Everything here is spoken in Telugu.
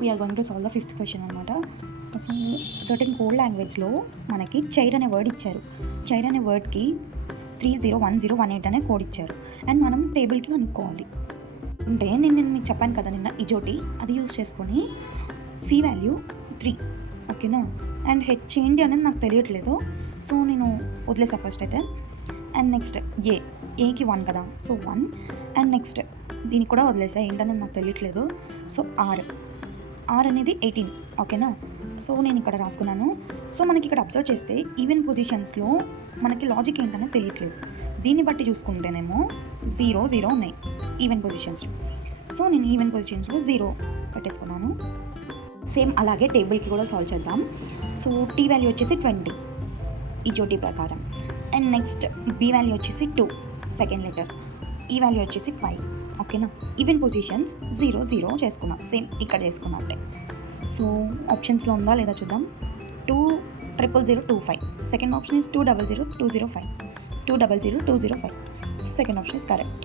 We are going to solve the fifth question అనమాట. సో సర్టెన్ కోడ్ లాంగ్వేజ్లో మనకి చైర్ అనే వర్డ్ ఇచ్చారు. చైర్ అనే వర్డ్కి 301018 అనే కోడ్ ఇచ్చారు అండ్ మనం టేబుల్కి కనుక్కోవాలి. అంటే నేను మీకు చెప్పాను కదా నిన్న ఇజోటి, అది యూజ్ చేసుకొని సి వాల్యూ 3 ఓకేనా, అండ్ హెచ్ ఏంటి అనేది నాకు తెలియట్లేదు, సో నేను వదిలేసా ఫస్ట్ అయితే. అండ్ నెక్స్ట్ ఏకి 1 కదా, సో 1. అండ్ నెక్స్ట్ దీనికి కూడా వదిలేసా, ఏంటనేది నాకు తెలియట్లేదు. సో ఆర్ అనేది 18 ఓకేనా. సో నేను ఇక్కడ రాసుకున్నాను. సో మనకి ఇక్కడ అబ్జర్వ్ చేస్తే ఈవెన్ పొజిషన్స్లో మనకి లాజిక్ ఏంటనేది తెలియట్లేదు. దీన్ని బట్టి చూసుకుంటేనేమో 0 0 ఉన్నాయి ఈవెన్ పొజిషన్స్లో. సో నేను ఈవెన్ పొజిషన్స్లో 0 పెట్టేసుకున్నాను. సేమ్ అలాగే టేబుల్కి కూడా సాల్వ్ చేద్దాం. సో టీ వాల్యూ వచ్చేసి 20 ఈ జోటీ ప్రకారం. అండ్ నెక్స్ట్ బి వాల్యూ వచ్చేసి 2 సెకండ్ లెటర్, ఈ వాల్యూ వచ్చేసి 5 ఓకేనా. ఈవెన్ పొజిషన్స్ 0 0 చేసుకున్నాం, సేమ్ ఇక్కడ చేసుకున్నట్టే. సో ఆప్షన్స్లో ఉందా లేదా చూద్దాం. 2000205, second option is 2000205, 2000205. So second option is correct.